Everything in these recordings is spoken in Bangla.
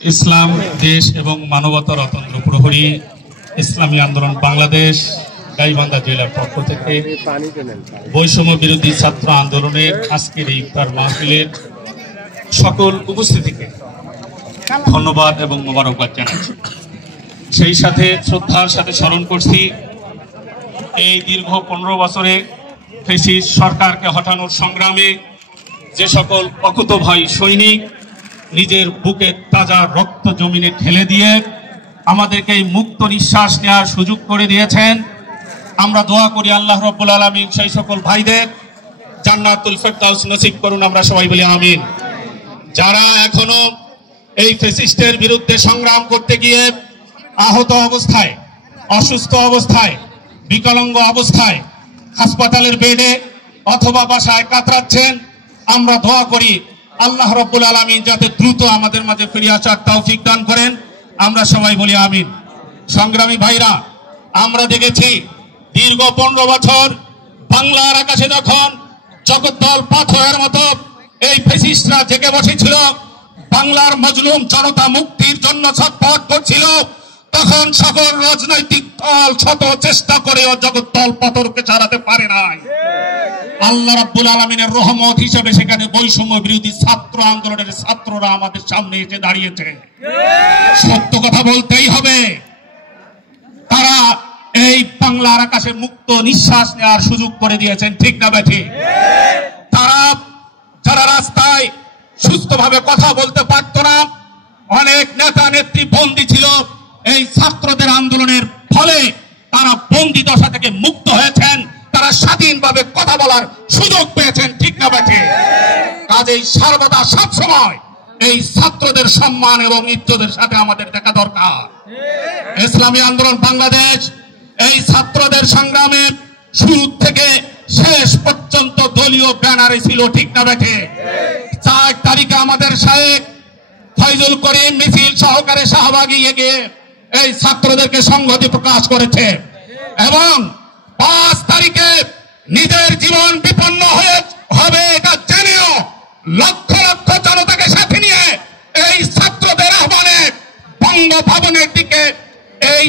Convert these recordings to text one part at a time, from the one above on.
ইসলাম দেশ এবং মানবতার অতন্ত্র প্রহরী ইসলামী আন্দোলন বাংলাদেশ গাইবান্ধা জেলার পক্ষ থেকে বৈষম্য বিরোধী ছাত্র আন্দোলনের আজকের এই ইফতার মাহফিলের সকল উপস্থিতিকে ধন্যবাদ এবং মোবারকবাদ জানাচ্ছি। সেই সাথে শ্রদ্ধার সাথে স্মরণ করছি এই দীর্ঘ 15 বছরে ফ্যাসিস্ট সরকারকে হটানোর সংগ্রামে যে সকল অকুতোভয় সৈনিক নিজের বুকে তাজা রক্ত জমিনে ঢেলে দিয়ে আমাদেরকে এই মুক্ত নিঃশ্বাস নেওয়ার সুযোগ করে দিয়েছেন। আমরা দোয়া করি আল্লাহ রাব্বুল আলামিন সেই সকল ভাইদের জান্নাতুল ফেরদাউস নসিব করুন, আমরা সবাই বলি আমিন। যারা এখনো এই ফ্যাসিস্টের বিরুদ্ধে সংগ্রাম করতে গিয়ে আহত অবস্থায়, অসুস্থ অবস্থায়, বিকলাঙ্গ অবস্থায় হাসপাতালের বেডে অথবা বাসায় কাতরাচ্ছেন, আমরা দোয়া করি আল্লাহ রাব্বুল আলামিন যাতে দ্রুত আমাদের মাঝে ফিরে আসার তৌফিক দান করেন, আমরা সবাই বলি আমিন। সংগ্রামী ভাইরা, আমরা দেখেছি দীর্ঘ 15 বছর বাংলার আকাশে যখন জগদ্দল পাথরের মতো এই ফ্যাসিস্টরা জেগে বসেছিল, বাংলার মজলুম জনতা মুক্তির জন্য ছটফট করছিল, তখন সকল রাজনৈতিক দল শত চেষ্টা করেও জগদ্দল পাথরকে ছাড়াতে পারে নাই। আল্লাহ রাব্বুল আলামিনের রহমত হিসেবে সেখানে বৈষম্য বিরোধী ছাত্র আন্দোলনের ছাত্ররা আমাদের সামনে এসে দাঁড়িয়েছে। সত্য কথা বলতেই হবে, তারা এই বাংলার আকাশে মুক্ত নিঃশ্বাস নেওয়ার সুযোগ করে দিয়েছেন, ঠিক না বেঠিক? তারা যারা রাস্তায় সুস্থভাবে কথা বলতে পারত না, অনেক নেতা নেত্রী বন্দী ছিল, এই ছাত্রদের আন্দোলনের ফলে তারা বন্দী দশা থেকে মুক্ত হয়েছেন, তারা স্বাধীনভাবে কথা বলার সুযোগ পেয়েছেন, ঠিক না বেঠিক? কাজেই সর্বদা সবসময় এই ছাত্রদের সম্মান এবং ইজ্জতের সাথে আমাদের দেখা দরকার। ইসলামী আন্দোলন বাংলাদেশ এই ছাত্রদের সংগ্রামে শুরু থেকে শেষ পর্যন্ত দলীয় ব্যানারে ছিল, ঠিক না বেঠিক? 4 তারিখে আমাদের শাহেখ ফয়জুল করিম মিছিল সহকারে শাহবাগে গিয়ে এই ছাত্রদেরকে সংহতি প্রকাশ করেছে এবং 5 তারিখে নিজের জীবন বিপন্ন হবে এটা জেনেও লক্ষ লক্ষ জনতাকে সাথে নিয়ে এই ছাত্রদের আহ্বানে বঙ্গভবনের দিকে এই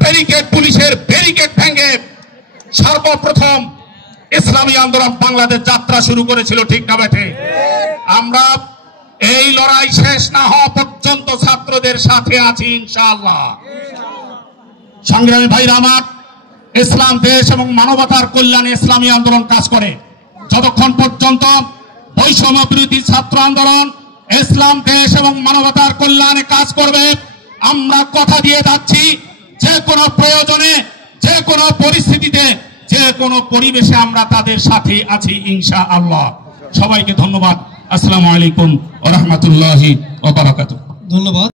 ব্যারিকেড, পুলিশের ব্যারিকেড ভেঙে সর্বপ্রথম ইসলামী আন্দোলন বাংলাদেশ যাত্রা শুরু করেছিল, ঠিক না বেঠিক? আমরা এই লড়াই শেষ না হওয়া পর্যন্ত ছাত্রদের সাথে আছি ইনশাআল্লাহ। সংগ্রামী ভাইরা আমার, ইসলাম দেশ এবং মানবতার কল্যাণে ইসলামী আন্দোলন কাজ করে। যতক্ষণ পর্যন্ত বৈষম্য বিরোধী ছাত্র আন্দোলন ইসলাম দেশ এবং মানবতার কল্যাণে কাজ করবে, আমরা কথা দিয়ে যাচ্ছি যে কোনো প্রয়োজনে, যে কোনো পরিস্থিতিতে, যে কোনো পরিবেশে আমরা তাদের সাথে আছি ইনশাআল্লাহ। সবাইকে ধন্যবাদ। আসসালামু আলাইকুম ওয়া রাহমাতুল্লাহি ওয়া বারাকাতুহু। ধন্যবাদ।